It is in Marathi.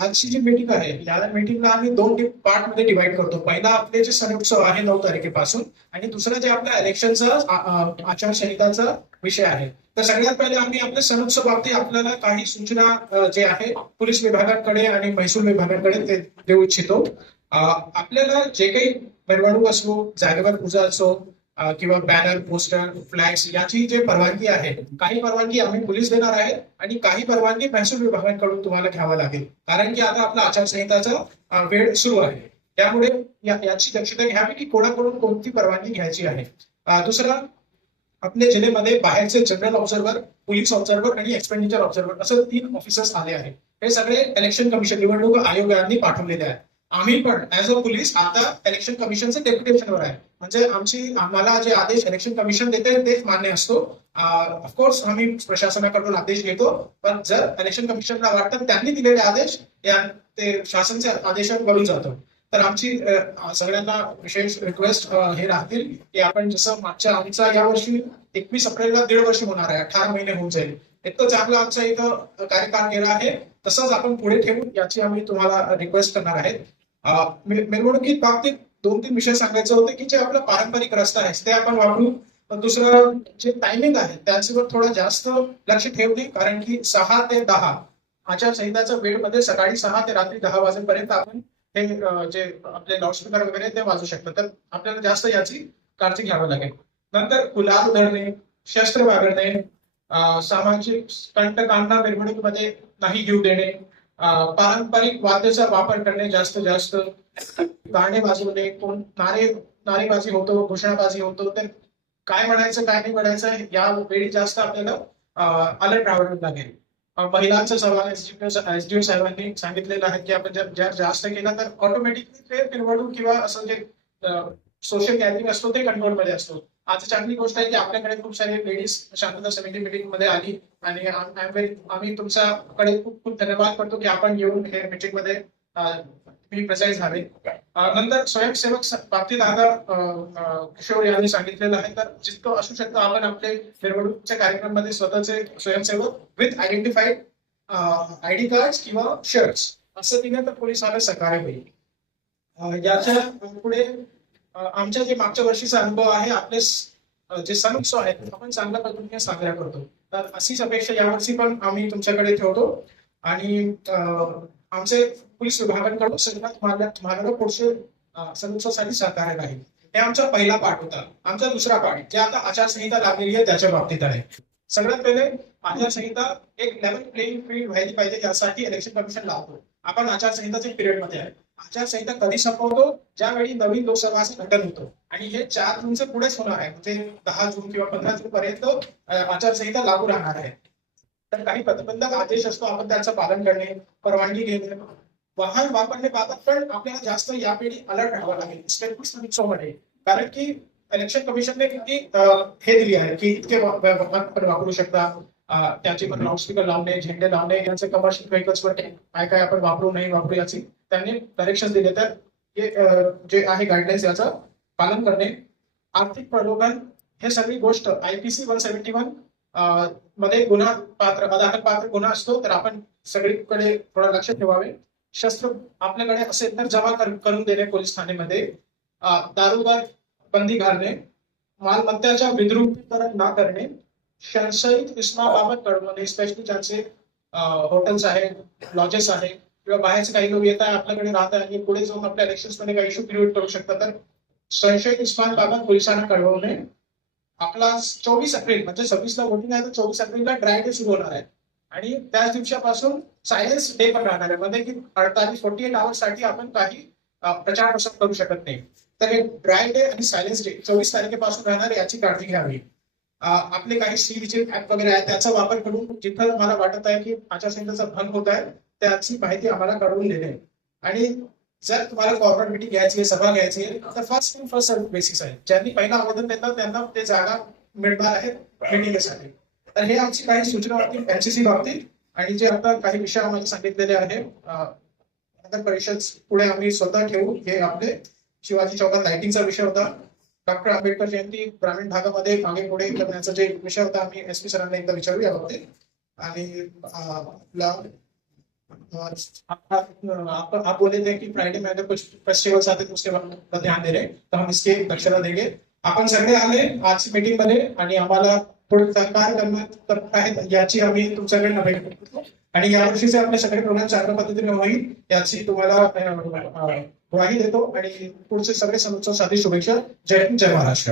आजची जी मीटिंग आहे या मीटिंगला आम्ही दोन पार्टमध्ये डिवाइड करतो. पहिला आपले जे सणोत्सव आहे नऊ तारखेपासून आणि दुसरा जे आपल्या इलेक्शनचा आचारसंहिताचा विषय आहे. तर सगळ्यात पहिले आम्ही आपल्या सणोत्सव बाबतीत आपल्याला काही सूचना जे आहे पोलीस विभागाकडे आणि महसूल विभागाकडे ते देऊ इच्छितो. आपल्याला जे काही मेरवाडू असो जागेवर पूजा असो किंवा बॅनर पोस्टर फ्लॅग्स याची जे परवानगी आहे काही परवानगी आम्ही पोलीस देणार आहेत आणि काही परवानगी महसूल विभागाकडून तुम्हाला घ्यावं लागेल. कारण की आता आपला आचारसंहिताचा वेळ सुरू आहे. त्यामुळे याची दक्षता घ्यावी की कोणाकडून कोणती परवानगी घ्यायची आहे. दुसरं आपल्या जिल्ह्यामध्ये बाहेरचे जनरल ऑब्झर्वर पोलीस ऑब्झर्वर आणि एक्सपेंडिचर ऑब्झर्वर असं तीन ऑफिसर्स आले आहेत. हे सगळे इलेक्शन कमिशन निवडणूक आयोगाने पाठवलेले आहेत. आम्ही पण ऍज अ पोलीस आता इलेक्शन कमिशनचे डेप्युटेशनवर आहे. म्हणजे आमची आम्हाला जे आदेश इलेक्शन कमिशन देते तेच मान्य असतो. ऑफकोर्स आम्ही प्रशासनाकडून आदेश घेतो पण जर इलेक्शन कमिशनला वाटतं त्यांनी दिलेले आदेश या ते शासनच्या आदेशात वळून जातो. तर आमची सगळ्यांना विशेष रिक्वेस्ट हे राहतील की आपण जसं मागच्या आमचा यावर्षी एकवीस एप्रिलला दीड वर्ष होणार आहे अठरा महिने होऊन जाईल. इतकं चांगलं आमचा इथं कार्यकाळ गेला आहे तसंच आपण पुढे ठेवून याची आम्ही तुम्हाला रिक्वेस्ट करणार आहेत. मिरवणुकीत बाबतीत दोन तीन विषय सांगायचे होते की जे आपलं पारंपरिक रस्ता आहे ते आपण वापरू. दुसरं जे टायमिंग आहे त्याच्यावर थोडं जास्त लक्ष ठेवले कारण की सहा ते दहा आचारसंहिताच्या वेळमध्ये सकाळी सहा ते रात्री दहा वाजेपर्यंत आपण हे जे आपले लाऊडस्पीकर वगैरे ते वाजू शकतात. तर आपल्याला जास्त याची काळजी घ्यावी लागेल. नंतर गुलाब धरणे शस्त्र बागडणे सामाजिक कंटकांना मिरवणुकीमध्ये नाही घेऊ देणे पारंपरिक वाद्याचा वापर करणे जास्त जास्त. गाणे वाजवणे कोण नारे नारेबाजी होतो घोषणाबाजी होतो तर काय म्हणायचं काय नाही म्हणायचं या वेळी जास्त आपल्याला अलर्ट राहावं लागेल. अ, महिलांचा सवाल एसडीओ साहेबांनी सांगितलेलं आहे की आपण जर जर जास्त केला तर ऑटोमॅटिकली ते निवडणूक किंवा असं जे सोशल गॅदरिंग असतो ते कंट्रोलमध्ये असतो. आज चांगली गोष्ट आहे की आपल्याकडे खूप सारे लेडीज शांतता समिती मीटिंगमध्ये आली आणि आम्ही तुमच्याकडे खूप खूप धन्यवाद करतो की आपण येऊन हे मीटिंगमध्ये अ, तुम्ही झाले. नंतर स्वयंसेवक बाबतीत आता किशोर यांनी सांगितलेलं आहे तर जितकं असू शकतं आपण आपले मिरवणुकीच्या कार्यक्रमामध्ये स्वतःचे स्वयंसेवक विथ आयडेंटिफाईड आयडी कार्ड किंवा शर्ट्स असं दिलं तर पोलिसांना सकाळी होईल. याच्यापुढे आमच्या जे मागच्या वर्षीचा अनुभव आहे आपले जे सण उत्सव आहेत आपण चांगल्या पद्धतीने साजरा करतो. तर अशीच अपेक्षा यावर्षी पण आम्ही तुमच्याकडे ठेवतो. आणि आमचे पोलीस विभागांकडून सगळ्यात तुम्हाला तुम्हाला पुढचे अ, सण उत्सवासाठी सहकार्य राहील हे आमचा पहिला पाठ होता. आमचा दुसरा पाठ जे आता आचारसंहिता लागलेली आहे त्याच्या बाबतीत आहे. सगळ्यात पहिले आचारसंहिता एक लेवल प्लेइंग फील्ड व्हायला पाहिजे यासाठी इलेक्शन कमिशन लावतो. आपण आचारसंहिताच्या पिरियडमध्ये आहे. आचारसंहिता कधी संपवतो? ज्यावेळी नवीन लोकसभाचं घटन होतं. आणि हे चार जूनचं पुढेच होणार आहे. म्हणजे दहा जून किंवा पंधरा जून पर्यंत आचारसंहिता लागू राहणार आहे. तर काही प्रतिबंधक आदेश असतो आपण त्यांचं पालन करणे परवानगी घेणे. वाहन वापरणे बाबत पण आपल्याला जास्त यावेळी अलर्ट राहावं लागेल. स्टेट उत्सवमध्ये कारण की इलेक्शन कमिशनने किती हे दिली आहे की इतके वाहन पण वापरू शकता. त्याचे पण लाऊडस्पीकर लावणे झेंडे लावणे यांचे कमर्शियल व्हेकल्सवर काय काय आपण वापरू नाही वापरू याची त्यांनी डायरेक्शन दिले. तर हे जे आहे गाईडलाईन्स याचं पालन करणे. आर्थिक प्रलोभन हे सगळी गोष्ट आयपीसी वन सेव्हन्टी वनमध्ये गुन्हा पात्र अदाहल पात्र गुन्हा असतो तर आपण सगळीकडे थोडं लक्ष ठेवावे. शस्त्र आपल्याकडे असेल तर जमा कर- करून देणे पोलीस ठाणेमध्ये अ, दारूवर बंदी घालणे. मालमत्ताच्या विद्रुपीकरण ना करणे. संशयित इस्माबाबत कळवणे स्पेशली ज्यांचे हॉटेल्स आहेत लॉजेस आहेत. किंवा बाहेरचे काही लोक येतात आपल्याकडे राहतात आणि पुढे जाऊन आपल्या इलेक्शन काही इश्यू क्रिएट करू शकतात. तर संशयित इस्माबाबत पोलिसांना कळवणे. आपला चोवीस एप्रिल म्हणजे सव्वीसला वोटिंग आहे तर चोवीस एप्रिलला ड्राय डे सुरू होणार आहे. आणि त्याच दिवसापासून सायन्स डे पण राहणार आहे. म्हणजे की अडतालीस फोर्टी एट आवर्ससाठी आपण काही प्रचार प्रसार करू शकत नाही. तर हे ड्राय डे आणि सायलेन्स डे चोवीस तारखेपासून राहणार याची काळजी घ्यावी. आपले काही सी ऍप वगैरे आहे त्याचा वापर करून जिथं मला वाटत आहे की आचारसंहितेचा भंग होत आहे त्याची माहिती आम्हाला कळवून देणे. आणि जर तुम्हाला कॉर्पोरेट मिटिंग घ्यायची आहे सभा घ्यायची आहे तर first in first serve basis आहे. ज्यांनी पहिला आवेदन देतात त्यांना ते जागा मिळणार आहे मिटिंगसाठी तर हे आमची काही सूचना होती एनसीसी बाबतीत. आणि जे आता काही विषय आम्हाला सांगितलेले आहे नगर परिषद पुढे आम्ही स्वतः ठेवू हे आपले शिवाजी चौकात लाइटिंगचा विषय होता. डॉक्टर आंबेडकर जयंती ग्रामीण भागामध्ये मागे पुढे करण्याचा जे विषय होता आम्ही एस पी सरांना एकदा विचारू या बाबतीत. आणि आपला आप, आप, आप, बोले थे कि फ्राइडे में अगर कुछ फेस्टिवल्स आते हो तो उसके बारे ध्यान दे रहे तो हम इसके दक्षता देंगे। आपण सगळे आले आजची मीटिंगमध्ये आणि आम्हाला थोडं सहकार करणार याची आम्ही तुमच्याकडे अपेक्षा करतो आणि यावर्षीचे आपले सगळे प्रोग्राम चांगल्या पद्धतीने होईल याची तुम्हाला ग्वाही देतो. आणि पुढचे सगळे सणोत्सव साधी शुभेच्छा. जय हिंद जय महाराष्ट्र.